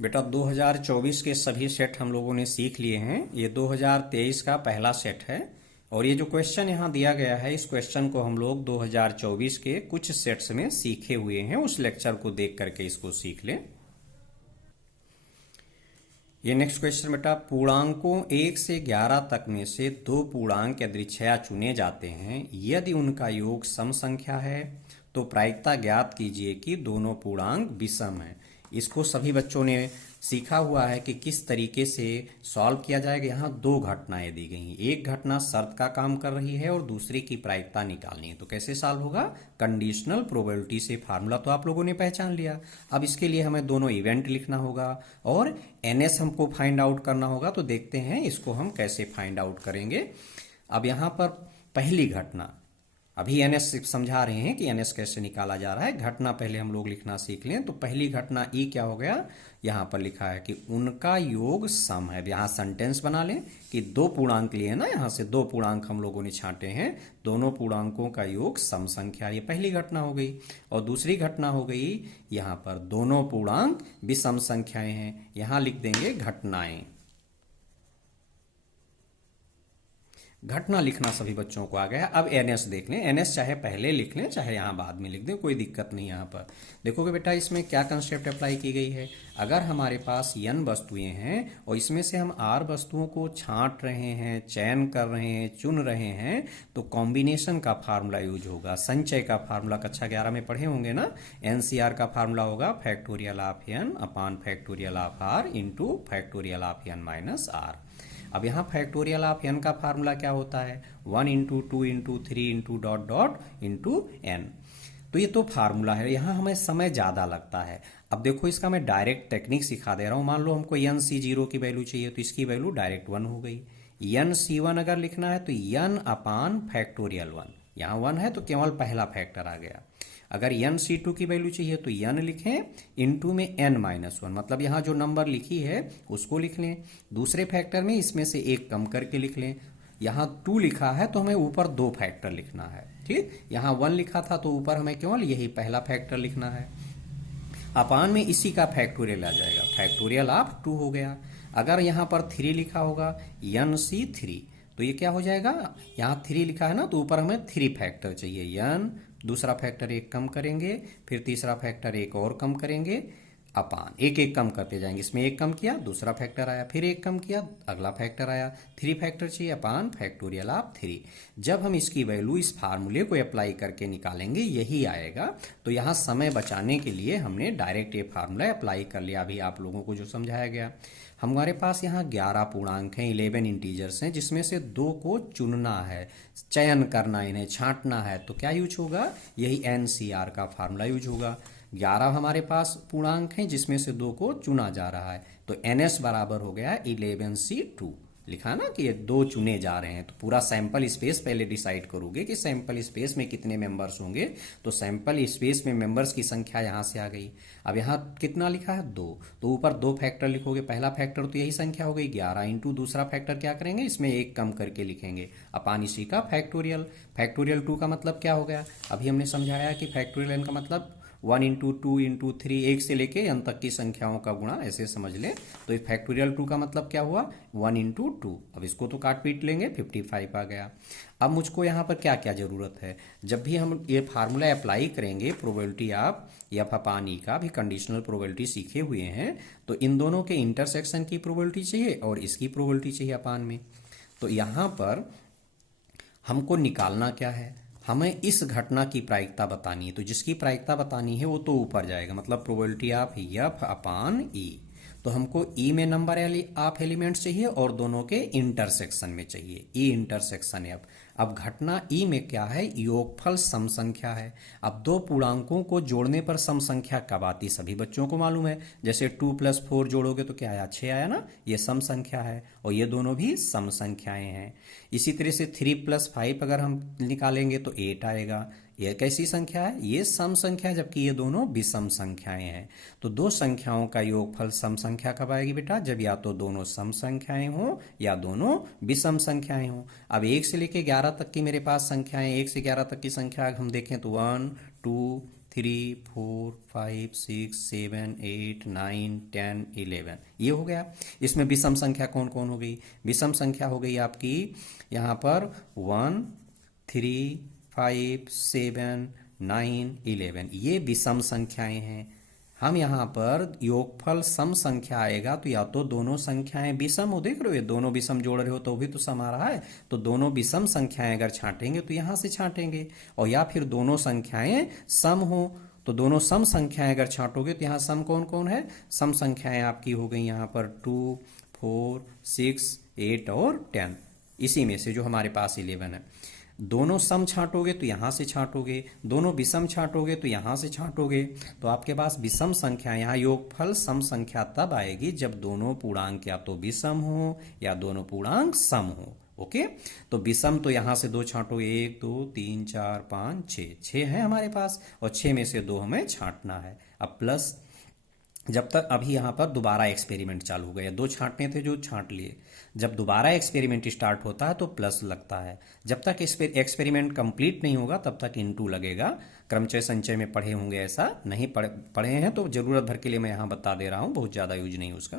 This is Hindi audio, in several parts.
बेटा 2024 के सभी सेट हम लोगों ने सीख लिए हैं। ये 2023 का पहला सेट है और ये जो क्वेश्चन यहाँ दिया गया है, इस क्वेश्चन को हम लोग 2024 के कुछ सेट्स में सीखे हुए हैं। उस लेक्चर को देख करके इसको सीख लें। ये नेक्स्ट क्वेश्चन बेटा, पूर्णांकों 1 से 11 तक में से दो पूर्णांक यदृच्छया चुने जाते हैं, यदि उनका योग सम संख्या है तो प्रायिकता ज्ञात कीजिए कि दोनों पूर्णांक विषम है। इसको सभी बच्चों ने सीखा हुआ है कि किस तरीके से सॉल्व किया जाएगा। यहाँ दो घटनाएं दी गई हैं, एक घटना शर्त का काम कर रही है और दूसरी की प्रायिकता निकालनी है। तो कैसे सॉल्व होगा? कंडीशनल प्रोबेबिलिटी से। फार्मूला तो आप लोगों ने पहचान लिया। अब इसके लिए हमें दोनों इवेंट लिखना होगा और एनएस हमको फाइंड आउट करना होगा। तो देखते हैं इसको हम कैसे फाइंड आउट करेंगे। अब यहाँ पर पहली घटना, अभी एनएस समझा रहे हैं कि एनएस कैसे निकाला जा रहा है। घटना पहले हम लोग लिखना सीख लें। तो पहली घटना ई क्या हो गया, यहाँ पर लिखा है कि उनका योग सम है। यहाँ सेंटेंस बना लें कि दो पूर्णांक लिए ना, यहाँ से दो पूर्णांक हम लोगों ने छांटे हैं, दोनों पूर्णांकों का योग सम संख्या। ये पहली घटना हो गई। और दूसरी घटना हो गई, यहाँ पर दोनों पूर्णांक विषम संख्याएं हैं। यहाँ लिख देंगे घटनाएं। घटना लिखना सभी बच्चों को आ गया। अब एनएस देख लें। एनएस चाहे पहले लिख लें चाहे यहाँ बाद में लिख दें, कोई दिक्कत नहीं। यहाँ पर देखोगे बेटा, इसमें क्या कंसेप्ट अप्लाई की गई है। अगर हमारे पास n वस्तुएं हैं और इसमें से हम r वस्तुओं को छांट रहे हैं, चयन कर रहे हैं, चुन रहे हैं, तो कॉम्बिनेशन का फार्मूला यूज होगा। संचय का फार्मूला कक्षा 11 में पढ़े होंगे ना। एनसीआर का फार्मूला होगा factorial of n upon factorial of r into factorial of n minus r। अब यहाँ फैक्टोरियल ऑफ n का फार्मूला क्या होता है? 1 into 2 into 3 into dot dot into n। तो ये तो फार्मूला है। यहाँ हमें समय ज़्यादा लगता है। अब देखो, इसका मैं डायरेक्ट टेक्निक सिखा दे रहा हूँ। मान लो हमको n c0 की वैल्यू चाहिए, तो इसकी वैल्यू डायरेक्ट 1 हो गई। n c1 अगर लिखना है तो n अपान फैक्टोरियल 1। यहाँ 1 है तो केवल पहला फैक्टर आ गया। अगर n c2 की वैल्यू चाहिए तो n लिखें इनटू में n माइनस 1, मतलब यहाँ जो नंबर लिखी है उसको लिख लें। दूसरे फैक्टर में इसमें से एक कम करके लिख लें। यहाँ 2 लिखा है तो हमें ऊपर दो फैक्टर लिखना है। ठीक, यहाँ 1 लिखा था तो ऊपर हमें केवल यही पहला फैक्टर लिखना है। अपान में इसी का फैक्टोरियल आ जाएगा, फैक्टोरियल ऑफ 2 हो गया। अगर यहाँ पर 3 लिखा होगा nc3, तो ये क्या हो जाएगा? यहाँ 3 लिखा है ना, तो ऊपर हमें 3 फैक्टर चाहिए। n दूसरा फैक्टर एक कम करेंगे, फिर तीसरा फैक्टर एक और कम करेंगे, अपान एक एक कम करते जाएंगे। इसमें एक कम किया, दूसरा फैक्टर आया, फिर एक कम किया, अगला फैक्टर आया। 3 फैक्टर चाहिए, अपान फैक्टोरियल ऑफ 3। जब हम इसकी वैल्यू इस फार्मूले को अप्लाई करके निकालेंगे यही आएगा। तो यहाँ समय बचाने के लिए हमने डायरेक्ट ये फार्मूला अप्लाई कर लिया। अभी आप लोगों को जो समझाया गया। हमारे पास यहाँ 11 पूर्णांक हैं, 11 इंटीजर्स हैं, जिसमें से 2 को चुनना है, चयन करना, इन्हें छांटना है। तो क्या यूज होगा? यही एनसीआर का फार्मूला यूज होगा। 11 हमारे पास पूर्णांक हैं जिसमें से 2 को चुना जा रहा है। तो एनएस बराबर हो गया 11c2। लिखा ना कि ये 2 चुने जा रहे हैं। तो पूरा सैंपल स्पेस पहले डिसाइड करोगे कि सैंपल स्पेस में कितने मेंबर्स होंगे। तो सैंपल स्पेस में मेंबर्स की संख्या यहाँ से आ गई। अब यहाँ कितना लिखा है? 2, तो ऊपर 2 फैक्टर लिखोगे। पहला फैक्टर तो यही संख्या हो गई 11 इंटू दूसरा फैक्टर क्या करेंगे, इसमें एक कम करके लिखेंगे, अपान इसी का फैक्टोरियल। फैक्टोरियल 2 का मतलब क्या हो गया? अभी हमने समझाया कि फैक्टोरियल n का मतलब 1 इंटू 2 इंटू 3, एक से लेके n तक की संख्याओं का गुणा, ऐसे समझ लें। तो फैक्टोरियल 2 का मतलब क्या हुआ? 1 इंटू 2। अब इसको तो काट पीट लेंगे, 55 आ गया। अब मुझको यहाँ पर क्या क्या जरूरत है? जब भी हम ये फार्मूला अप्लाई करेंगे प्रोबेबिलिटी ऑफ एफ अपान ई का, भी कंडीशनल प्रोबेबिलिटी सीखे हुए हैं, तो इन दोनों के इंटरसेक्शन की प्रोबेबिलिटी चाहिए और इसकी प्रोबेबिलिटी चाहिए अपान में। तो यहाँ पर हमको निकालना क्या है? हमें इस घटना की प्रायिकता बतानी है। तो जिसकी प्रायिकता बतानी है वो तो ऊपर जाएगा, मतलब प्रोबेबिलिटी ऑफ एफ अपान ई। तो हमको ई में नंबर ऑफ एलिमेंट्स चाहिए और दोनों के इंटरसेक्शन में चाहिए, ई इंटरसेक्शन एफ। अब घटना ई में क्या है? योगफल सम संख्या है। अब दो पूर्णांकों को जोड़ने पर सम संख्या कब आती, सभी बच्चों को मालूम है। जैसे 2 + 4 जोड़ोगे तो क्या आया? 6 आया ना। ये सम संख्या है और ये दोनों भी सम संख्याएं हैं। इसी तरह से 3 + 5 अगर हम निकालेंगे तो 8 आएगा। यह कैसी संख्या है? ये सम संख्या, जबकि ये दोनों विषम संख्याएं हैं। तो दो संख्याओं का योगफल सम संख्या कब आएगी बेटा? जब या तो दोनों सम संख्याएं हों या दोनों विषम संख्याएं हों। अब 1 से लेके 11 तक की मेरे पास संख्याएं, 1 से 11 तक की संख्या हम देखें तो 1 2 3 4 5 6 7 8 9 10 11 ये हो गया। इसमें विषम संख्या कौन कौन हो गई? विषम संख्या हो गई आपकी यहाँ पर 1 3 5 7 9 11 ये विषम संख्याएं हैं। हम यहाँ पर योगफल सम संख्या आएगा तो या तो दोनों संख्याएं विषम हो, देख रहे हो ये दोनों विषम जोड़ रहे हो तो भी तो सम आ रहा है, तो दोनों विषम संख्याएं अगर छांटेंगे तो यहाँ से छांटेंगे, और या फिर दोनों संख्याएं सम हो तो दोनों सम संख्याएं अगर छांटोगे तो यहाँ सम कौन कौन है? सम संख्याएं आपकी हो गई यहाँ पर 2 4 6 8 और 10, इसी में से जो हमारे पास 11 है। दोनों सम छांटोगे तो यहाँ से छांटोगे, दोनों विषम छांटोगे तो यहाँ से छांटोगे, तो आपके पास विषम संख्या, यहाँ योगफल सम संख्या तब आएगी जब दोनों पूर्णांक या तो विषम हो या दोनों पूर्णांक सम हो। ओके, तो विषम तो यहाँ से 2 छांटोगे, 1 2 3 4 5 6 है हमारे पास, और 6 में से 2 हमें छांटना है। अब प्लस, जब तक अभी यहाँ पर दोबारा एक्सपेरिमेंट चालू हो गया, 2 छांटने थे जो छांट लिए, जब दोबारा एक्सपेरिमेंट स्टार्ट होता है तो प्लस लगता है, जब तक एक्सपेरिमेंट कंप्लीट नहीं होगा तब तक इनटू लगेगा। क्रमचय संचय में पढ़े होंगे, ऐसा नहीं पढ़े हैं तो जरूरत भर के लिए मैं यहाँ बता दे रहा हूँ, बहुत ज़्यादा यूज नहीं उसका।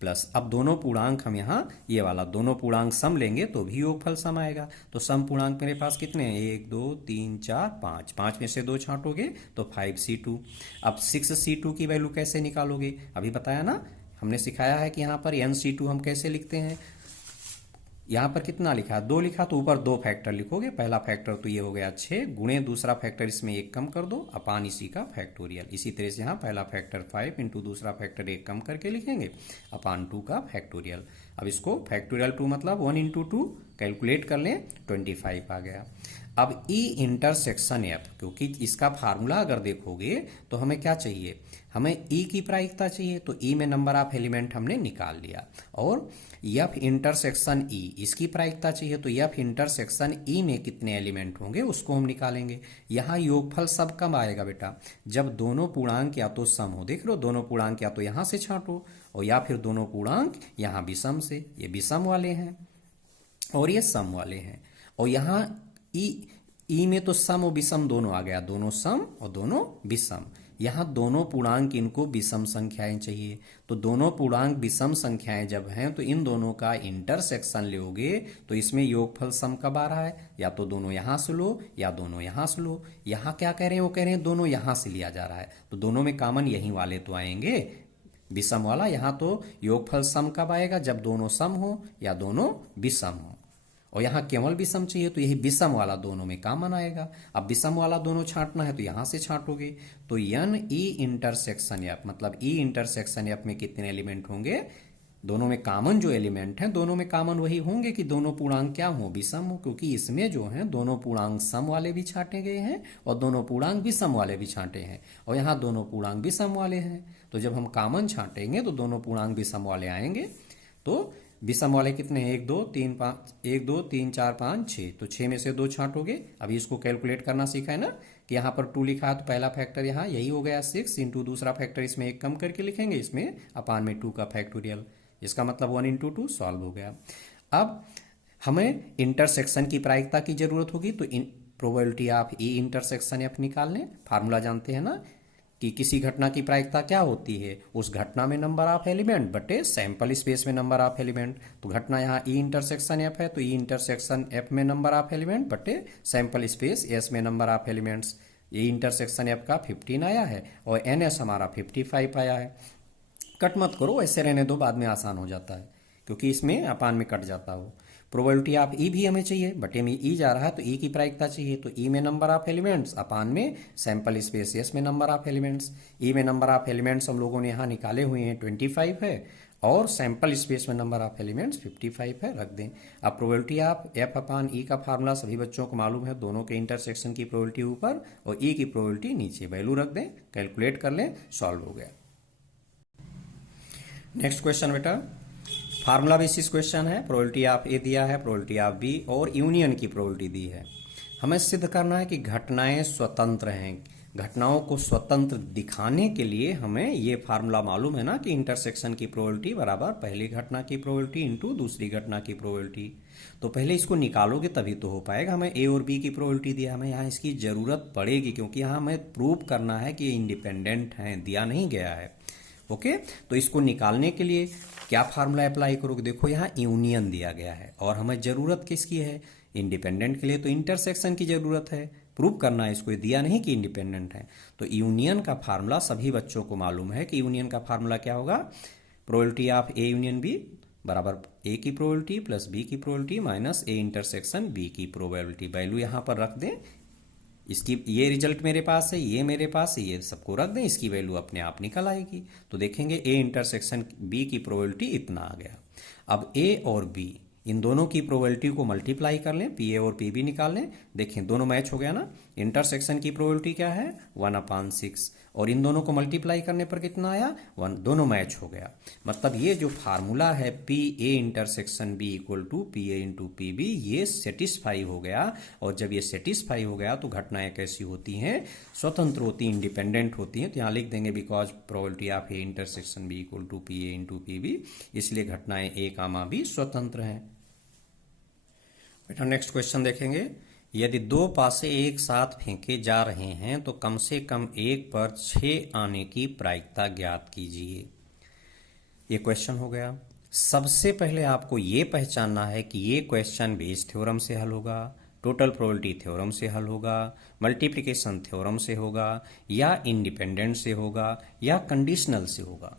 प्लस अब दोनों पूर्णांक हम यहाँ ये वाला दोनों पूर्णांक सम लेंगे तो भी योगफल सम आएगा। तो सम पूर्णांक मेरे पास कितने हैं? 1 2 3 4 5, 5 में से 2 छांटोगे तो 5c2। अब 6c2 की वैल्यू कैसे निकालोगे? अभी बताया ना, हमने सिखाया है कि यहाँ पर nc2 हम कैसे लिखते हैं। यहाँ पर कितना लिखा? 2 लिखा तो ऊपर 2 फैक्टर लिखोगे, पहला फैक्टर तो ये हो गया 6 गुणे दूसरा फैक्टर इसमें 1 कम कर दो अपान इसी का फैक्टोरियल। इसी तरह से यहाँ पहला फैक्टर 5 इंटू दूसरा फैक्टर 1 कम करके लिखेंगे अपान 2 का फैक्टोरियल। अब इसको फैक्टोरियल 2 मतलब 1 इंटू 2 कैलकुलेट कर लें, 25 आ गया। अब ई इंटरसेक्शन एफ, क्योंकि इसका फार्मूला अगर देखोगे तो हमें क्या चाहिए? हमें ई की प्रायिकता चाहिए, तो ई में नंबर ऑफ एलिमेंट हमने निकाल लिया, और एफ इंटरसेक्शन ई इसकी प्रायिकता चाहिए, तो एफ इंटरसेक्शन ई में कितने एलिमेंट होंगे उसको हम निकालेंगे। यहाँ योगफल सब कब आएगा बेटा? जब दोनों पूर्णांक या तो सम हो, देख लो दोनों पूर्णांक या तो यहाँ से छांटो और या फिर दोनों पूर्णांक यहाँ विषम से, ये विषम वाले हैं और ये सम वाले हैं, और यहाँ ई में तो सम और विषम दोनों आ गया, दोनों सम और दोनों विषम। यहाँ दोनों पूर्णांक इनको विषम संख्याएं चाहिए, तो दोनों पूर्णांक विषम संख्याएं जब हैं तो इन दोनों का इंटरसेक्शन लोगे तो इसमें योगफल सम कब आ रहा है? या तो दोनों यहाँ से लो या दोनों यहाँ से लो। यहाँ क्या कह रहे हैं? वो कह रहे हैं दोनों यहाँ से लिया जा रहा है, तो दोनों में कॉमन यही वाले तो आएंगे, विषम वाला। यहाँ तो योगफल सम कब आएगा? जब दोनों सम हो या दोनों विषम हो, और यहाँ केवल विषम चाहिए तो यही विषम वाला दोनों में कॉमन आएगा। अब विषम वाला दोनों छांटना है तो यहाँ से छांटोगे, तो एन ई इंटरसेक्शन एफ मतलब ई इंटरसेक्शन एफ में कितने एलिमेंट होंगे? दोनों में कॉमन जो एलिमेंट हैं दोनों में कॉमन वही होंगे कि दोनों पूर्णांक क्या हो? विषम हो, क्योंकि इसमें जो है दोनों पूर्णांक सम वाले भी छांटे गए हैं और दोनों पूर्णांक विषम वाले भी छांटे हैं, और यहाँ दोनों पूर्णांक विषम वाले हैं। तो जब हम कॉमन छांटेंगे तो दोनों पूर्णांक विषम वाले आएंगे। तो विषम वाले कितने हैं? 1 2 3 5 1 2 3 4 5 6, तो 6 में से 2 छांटोगे। अभी इसको कैलकुलेट करना सीखा है ना कि यहाँ पर 2 लिखा है तो पहला फैक्टर यहाँ यही हो गया 6 इंटू दूसरा फैक्टर इसमें 1 कम करके लिखेंगे, इसमें अपान में 2 का फैक्टोरियल, इसका मतलब 1 इंटू 2 सॉल्व हो गया। अब हमें इंटरसेक्शन की प्रायिकता की जरूरत होगी, तो probability of E intersection F निकाल लें। फार्मूला जानते हैं ना कि किसी घटना की प्रायिकता क्या होती है? उस घटना में नंबर ऑफ एलिमेंट बटे सैंपल स्पेस में नंबर ऑफ एलिमेंट। तो घटना यहाँ ई इंटरसेक्शन एफ है तो ई इंटरसेक्शन एफ में नंबर ऑफ एलिमेंट बटे सैंपल स्पेस एस में number of elements. E intersection F का 15 आया है और एन एस हमारा 55 आया है। कट मत करो, ऐसे रहने दो, बाद में आसान हो जाता है क्योंकि इसमें अपान में कट जाता हो। प्रोबेबिलिटी ऑफ ई भी हमें चाहिए, बटे में ई जा रहा है तो ई की प्रायिकता चाहिए, तो ई में नंबर ऑफ एलिमेंट्स अपान में सैंपल स्पेस एस में नंबर ऑफ एलिमेंट्स। ई में नंबर ऑफ एलिमेंट्स हम लोगों ने यहाँ निकाले हुए हैं 25 है, और सैंपल स्पेस में नंबर ऑफ एलिमेंट्स 55 है, रख दें। अब प्रोबेबिलिटी ऑफ एफ अपान ई का फार्मूला सभी बच्चों को मालूम है, दोनों के इंटरसेक्शन की प्रोबेबिलिटी ऊपर और ई की प्रोबेबिलिटी नीचे, वैल्यू रख दें, कैलकुलेट कर लें, सॉल्व हो गया। नेक्स्ट क्वेश्चन बेटा, फार्मूला बेसिस क्वेश्चन है। प्रोबेबिलिटी ऑफ ए दिया है, प्रोबेबिलिटी ऑफ बी और यूनियन की प्रोबेबिलिटी दी है। हमें सिद्ध करना है कि घटनाएं स्वतंत्र हैं। घटनाओं को स्वतंत्र दिखाने के लिए हमें ये फार्मूला मालूम है ना कि इंटरसेक्शन की प्रोबेबिलिटी बराबर पहली घटना की प्रोबेबिलिटी इंटू दूसरी घटना की प्रोबेबिलिटी। तो पहले इसको निकालोगे तभी तो हो पाएगा। हमें ए और बी की प्रोबेबिलिटी दिया, हमें यहाँ इसकी ज़रूरत पड़ेगी क्योंकि यहाँ हमें प्रूव करना है कि ये इंडिपेंडेंट हैं, दिया नहीं गया है। ओके, तो इसको निकालने के लिए क्या फार्मूला अप्लाई करोगे? देखो यहाँ यूनियन दिया गया है और हमें ज़रूरत किसकी है? इंडिपेंडेंट के लिए तो इंटरसेक्शन की ज़रूरत है, प्रूव करना है इसको, दिया नहीं कि इंडिपेंडेंट है। तो यूनियन का फार्मूला सभी बच्चों को मालूम है कि यूनियन का फार्मूला क्या होगा? Probability of A union B बराबर ए की प्रोबेबिलिटी प्लस बी की probability minus A intersection B की प्रोबेबिलिटी। वैल्यू यहाँ पर रख दें, इसकी ये रिजल्ट मेरे पास है, ये मेरे पास है, ये सबको रख दें, इसकी वैल्यू अपने आप निकल आएगी। तो देखेंगे ए इंटरसेक्शन बी की प्रोबेबिलिटी इतना आ गया। अब ए और बी इन दोनों की प्रोबेबिलिटी को मल्टीप्लाई कर लें, पी ए और पी बी निकाल लें। देखें दोनों मैच हो गया ना। इंटरसेक्शन की प्रोबेबिलिटी क्या है? 1/6 और इन दोनों को मल्टीप्लाई करने पर कितना आया? 1। दोनों मैच हो गया। मतलब ये जो फार्मूला है P A intersection B equal to P A into P B, ये सेटिस्फाई हो गया। और जब ये सेटिस्फाई हो गया तो घटनाएं कैसी होती हैं? स्वतंत्र होती, इंडिपेंडेंट होती हैं। तो यहाँ लिख देंगे because probability of A intersection B equal to P A into P B, इसलिए घटनाएं ए कामा बी स्वतंत्र हैं। बेटा नेक्स्ट क्वेश्चन देखेंगे। यदि दो पासे एक साथ फेंके जा रहे हैं तो कम से कम एक पर 6 आने की प्रायिकता ज्ञात कीजिए। ये क्वेश्चन हो गया। सबसे पहले आपको ये पहचानना है कि ये क्वेश्चन बेस थ्योरम से हल होगा, टोटल प्रोबेबिलिटी थ्योरम से हल होगा, मल्टीप्लिकेशन थ्योरम से होगा, या इंडिपेंडेंट से होगा, या कंडीशनल से होगा।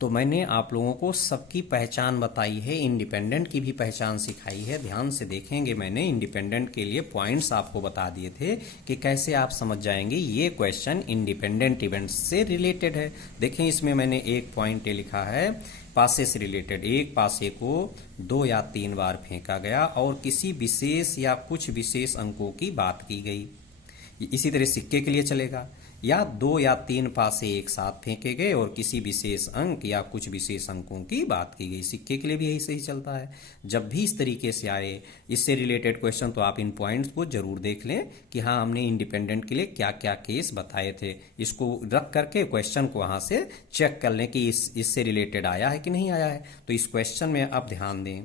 तो मैंने आप लोगों को सबकी पहचान बताई है, इंडिपेंडेंट की भी पहचान सिखाई है। ध्यान से देखेंगे, मैंने इंडिपेंडेंट के लिए पॉइंट्स आपको बता दिए थे कि कैसे आप समझ जाएंगे ये क्वेश्चन इंडिपेंडेंट इवेंट्स से रिलेटेड है। देखें इसमें मैंने एक पॉइंट ये लिखा है, पासे से रिलेटेड। एक पासे को 2 या 3 बार फेंका गया और किसी विशेष या कुछ विशेष अंकों की बात की गई। इसी तरह सिक्के के लिए चलेगा, या 2 या 3 पासे एक साथ फेंके गए और किसी विशेष अंक या कुछ विशेष अंकों की बात की गई। सिक्के के लिए भी यही सही चलता है। जब भी इस तरीके से आए इससे रिलेटेड क्वेश्चन तो आप इन पॉइंट्स को जरूर देख लें कि हाँ हमने इंडिपेंडेंट के लिए क्या क्या केस बताए थे। इसको रख करके क्वेश्चन को वहाँ से चेक कर लें कि इससे रिलेटेड आया है कि नहीं आया है। तो इस क्वेश्चन में आप ध्यान दें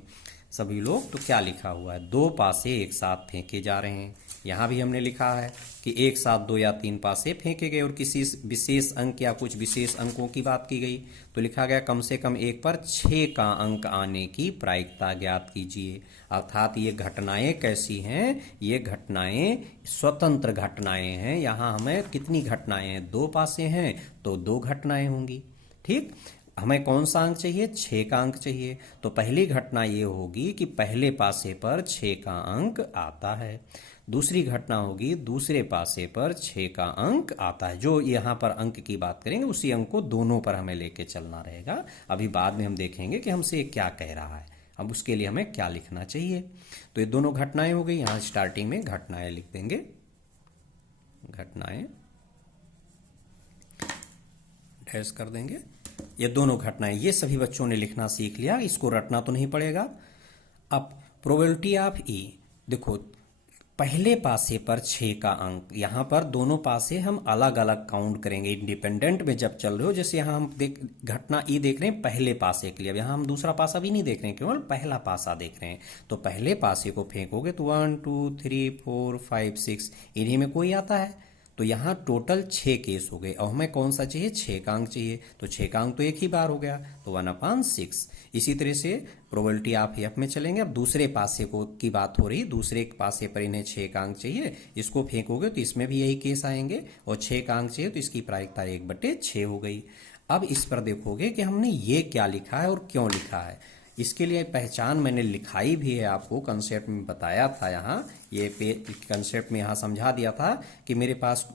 सभी लोग, तो क्या लिखा हुआ है? 2 पासे एक साथ फेंके जा रहे हैं। यहाँ भी हमने लिखा है कि एक साथ 2 या 3 पासे फेंके गए और किसी विशेष अंक या कुछ विशेष अंकों की बात की गई। तो लिखा गया कम से कम एक पर 6 का अंक आने की प्रायिकता ज्ञात कीजिए। अर्थात ये घटनाएं कैसी हैं? ये घटनाएं स्वतंत्र घटनाएं हैं। यहाँ हमें कितनी घटनाएं हैं? 2 पासे हैं तो 2 घटनाएं होंगी। ठीक, हमें कौन सा अंक चाहिए? 6 का अंक चाहिए। तो पहली घटना ये होगी कि पहले पासे पर 6 का अंक आता है। दूसरी घटना होगी दूसरे पासे पर 6 का अंक आता है। जो यहाँ पर अंक की बात करेंगे उसी अंक को दोनों पर हमें लेके चलना रहेगा। अभी बाद में हम देखेंगे कि हमसे ये क्या कह रहा है, अब उसके लिए हमें क्या लिखना चाहिए। तो ये दोनों घटनाएं हो गई। यहाँ स्टार्टिंग में घटनाएं लिख देंगे, घटनाएं डैश कर देंगे। ये दोनों घटनाएं, ये सभी बच्चों ने लिखना सीख लिया, इसको रटना तो नहीं पड़ेगा। अब प्रोबेबिलिटी ऑफ ई, देखो पहले पासे पर 6 का अंक, यहाँ पर दोनों पासे हम अलग अलग काउंट करेंगे। इंडिपेंडेंट में जब चल रहे हो, जैसे यहाँ हम घटना ई देख रहे हैं पहले पासे के लिए, अब यहाँ हम दूसरा पासा भी नहीं देख रहे हैं, केवल पहला पासा देख रहे हैं। तो पहले पासे को फेंकोगे तो 1 2 3 4 5 6 इन्हीं में कोई आता है। तो यहाँ टोटल 6 केस हो गए। और हमें कौन सा चाहिए? 6 का अंक चाहिए। तो 6 का अंक तो एक ही बार हो गया, तो 1/6। इसी तरह से प्रोबेबिलिटी ऑफ एफ में चलेंगे। अब दूसरे पासे को की बात हो रही, दूसरे पासे पर इन्हें 6 का अंक चाहिए, इसको फेंकोगे तो इसमें भी यही केस आएंगे। और 6 का अंक चाहिए तो इसकी प्रायिकता 1/6 हो गई। अब इस पर देखोगे कि हमने ये क्या लिखा है और क्यों लिखा है। इसके लिए पहचान मैंने लिखाई भी है, आपको कंसेप्ट में बताया था। यहाँ ये कंसेप्ट में यहाँ समझा दिया था कि मेरे पास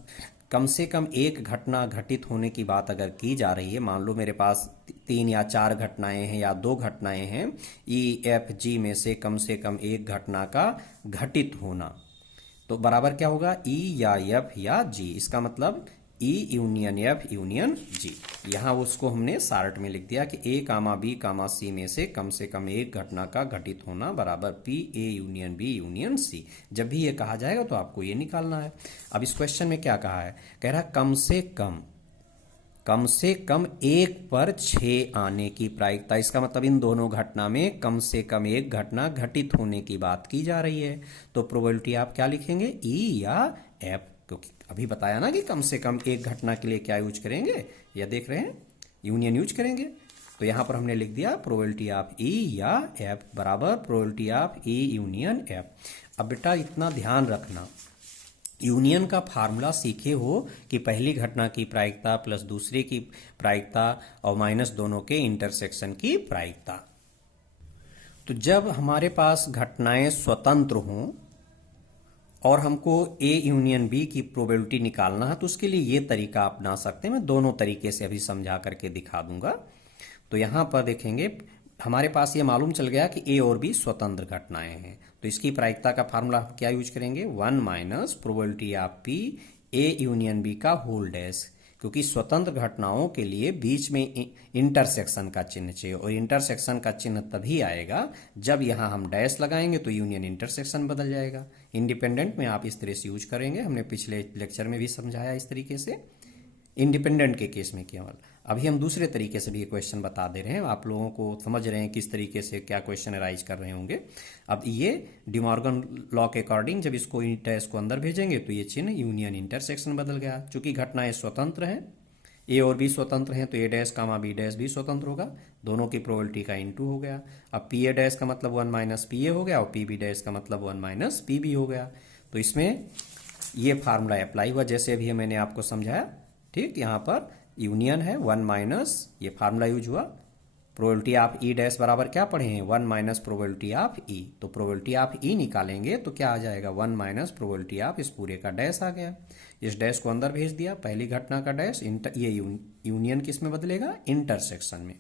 कम से कम एक घटना घटित होने की बात अगर की जा रही है, मान लो मेरे पास 3 या 4 घटनाएं हैं या 2 घटनाएं हैं, EFG में से कम एक घटना का घटित होना, तो बराबर क्या होगा? E या F या G। इसका मतलब ई यूनियन एफ यूनियन जी। यहाँ उसको हमने शार्ट में लिख दिया कि ए कामा बी कामा सी में से कम एक घटना का घटित होना बराबर P A union B union C. जब भी ये कहा जाएगा तो आपको ये निकालना है। अब इस क्वेश्चन में क्या कहा है, कह रहा है कम से कम एक पर 6 आने की प्रायिकता। इसका मतलब इन दोनों घटना में कम से कम एक घटना घटित होने की बात की जा रही है। तो प्रोबेबिलिटी आप क्या लिखेंगे, ई या एफ, क्योंकि अभी बताया ना कि कम से कम एक घटना के लिए क्या यूज करेंगे, या देख रहे हैं यूनियन यूज करेंगे। तो यहां पर हमने लिख दिया प्रोबेबिलिटी ऑफ ई या एफ बराबर probability of E union F. अब बेटा इतना ध्यान रखना, यूनियन का फार्मूला सीखे हो कि पहली घटना की प्रायिकता प्लस दूसरे की प्रायिकता और माइनस दोनों के इंटरसेक्शन की प्रायिकता। तो जब हमारे पास घटनाएं स्वतंत्र हों और हमको ए यूनियन बी की प्रोबेबिलिटी निकालना है तो उसके लिए ये तरीका अपना सकते हैं। मैं दोनों तरीके से अभी समझा करके दिखा दूंगा। तो यहां पर देखेंगे हमारे पास ये मालूम चल गया कि ए और बी स्वतंत्र घटनाएं हैं, तो इसकी प्रायिकता का फार्मूला क्या यूज करेंगे, 1 minus probability of P A union B का होल डैश, क्योंकि स्वतंत्र घटनाओं के लिए बीच में इंटरसेक्शन का चिन्ह चाहिए और इंटरसेक्शन का चिन्ह तभी आएगा जब यहां हम डैश लगाएंगे तो यूनियन इंटरसेक्शन बदल जाएगा। इंडिपेंडेंट में आप इस तरह से यूज करेंगे, हमने पिछले लेक्चर में भी समझाया इस तरीके से। इंडिपेंडेंट के केस में केवल अभी हम दूसरे तरीके से भी क्वेश्चन बता दे रहे हैं, आप लोगों को समझ रहे हैं किस तरीके से क्या क्वेश्चन अराइज कर रहे होंगे। अब ये डिमॉर्गन लॉ के अकॉर्डिंग जब इसको डैश को अंदर भेजेंगे तो ये चिन्ह यूनियन इंटरसेक्शन बदल गया। चूंकि घटनाएं स्वतंत्र हैं, ए और बी स्वतंत्र हैं, तो ए डैश कामा बी डैश भी स्वतंत्र होगा, दोनों की प्रोबेबिलिटी का इनटू हो गया। अब पी ए डैश का मतलब 1 माइनस पी ए हो गया और पी बी डैश का मतलब 1 माइनस पी बी हो गया। तो इसमें ये फार्मूला अप्लाई हुआ जैसे अभी मैंने आपको समझाया। ठीक, यहाँ पर यूनियन है 1 माइनस, ये फार्मूला यूज हुआ। प्रोबेबिलिटी ऑफ ई डैश बराबर क्या पढ़े हैं, 1 माइनस प्रोबेबिलिटी ऑफ ई। तो प्रोबेबिलिटी ऑफ ई निकालेंगे तो क्या आ जाएगा, 1 माइनस प्रोबेबिलिटी ऑफ इस पूरे का डैश आ गया। इस डैश को अंदर भेज दिया, पहली घटना का डैश, ये यूनियन किस में बदलेगा, इंटरसेक्शन में।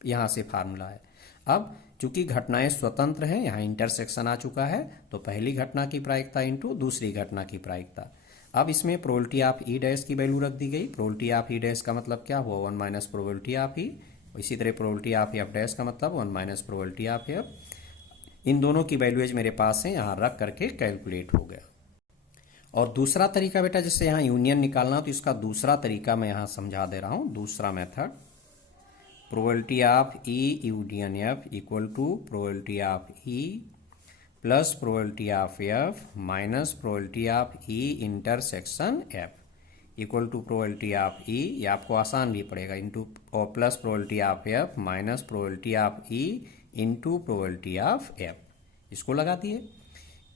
यहां से फार्मूला है। अब चूंकि घटनाएं स्वतंत्र हैं, यहाँ इंटरसेक्शन आ चुका है, तो पहली घटना की प्रायिकता इंटू दूसरी घटना की प्रायिकता। अब इसमें प्रोबेबिलिटी ऑफ ई डैश की वैल्यू रख दी गई। प्रोबेबिलिटी ऑफ ई डैश का मतलब क्या हुआ, 1 माइनस प्रोबेबिलिटी ऑफ ई। इसी तरह प्रोबेबिलिटी ऑफ एफ डैश का मतलब 1 माइनस प्रोबेबिलिटी ऑफ एफ। इन दोनों की वैल्यूज मेरे पास है, यहाँ रख करके कैलकुलेट हो गया। और दूसरा तरीका बेटा जिससे यहाँ यूनियन निकालना, तो इसका दूसरा तरीका मैं यहाँ समझा दे रहा हूँ। दूसरा method, probability of E union F equal to probability of E plus probability of F minus probability of E intersection F equal to probability of E. ये आपको आसान भी पड़ेगा, इंटू और plus probability of F minus probability of E into probability of F. इसको लगा दिए।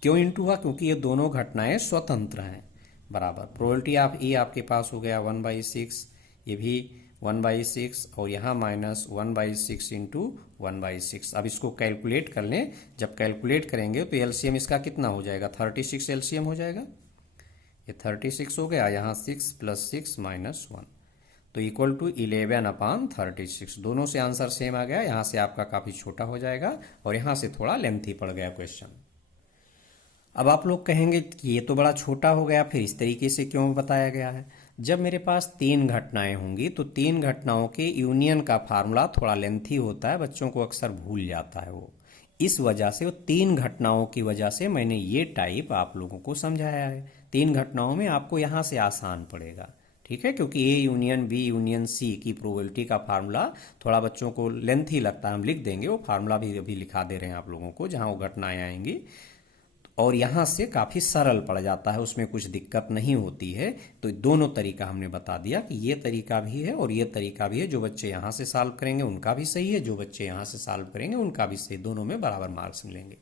क्यों इंटू हुआ, क्योंकि ये दोनों घटनाएं स्वतंत्र हैं। बराबर प्रोबेबिलिटी ऑफ ई आपके पास हो गया 1/6, ये भी 1/6 और यहाँ माइनस 1/6 इंटू 1/6। अब इसको कैलकुलेट कर लें। जब कैलकुलेट करेंगे तो एलसीएम इसका कितना हो जाएगा, 36 एलसीएम हो जाएगा। ये 36 हो गया, यहाँ 6 + 6 - 1 तो इक्वल टू 11/36। दोनों से आंसर सेम आ गया। यहाँ से आपका काफ़ी छोटा हो जाएगा और यहाँ से थोड़ा लेंथी पड़ गया क्वेश्चन। अब आप लोग कहेंगे कि ये तो बड़ा छोटा हो गया, फिर इस तरीके से क्यों बताया गया है। जब मेरे पास 3 घटनाएं होंगी तो 3 घटनाओं के यूनियन का फार्मूला थोड़ा लेंथी होता है, बच्चों को अक्सर भूल जाता है वो। इस वजह से वो 3 घटनाओं की वजह से मैंने ये टाइप आप लोगों को समझाया है। 3 घटनाओं में आपको यहाँ से आसान पड़ेगा, ठीक है, क्योंकि A union B union C की प्रोबेबिलिटी का फार्मूला थोड़ा बच्चों को लेंथी लगता है। हम लिख देंगे, वो फार्मूला भी अभी लिखा दे रहे हैं आप लोगों को जहाँ वो घटनाएं आएंगी, और यहाँ से काफ़ी सरल पड़ जाता है, उसमें कुछ दिक्कत नहीं होती है। तो दोनों तरीका हमने बता दिया कि ये तरीका भी है और ये तरीका भी है। जो बच्चे यहाँ से सॉल्व करेंगे उनका भी सही है, जो बच्चे यहाँ से सॉल्व करेंगे उनका भी सही, दोनों में बराबर मार्क्स मिलेंगे।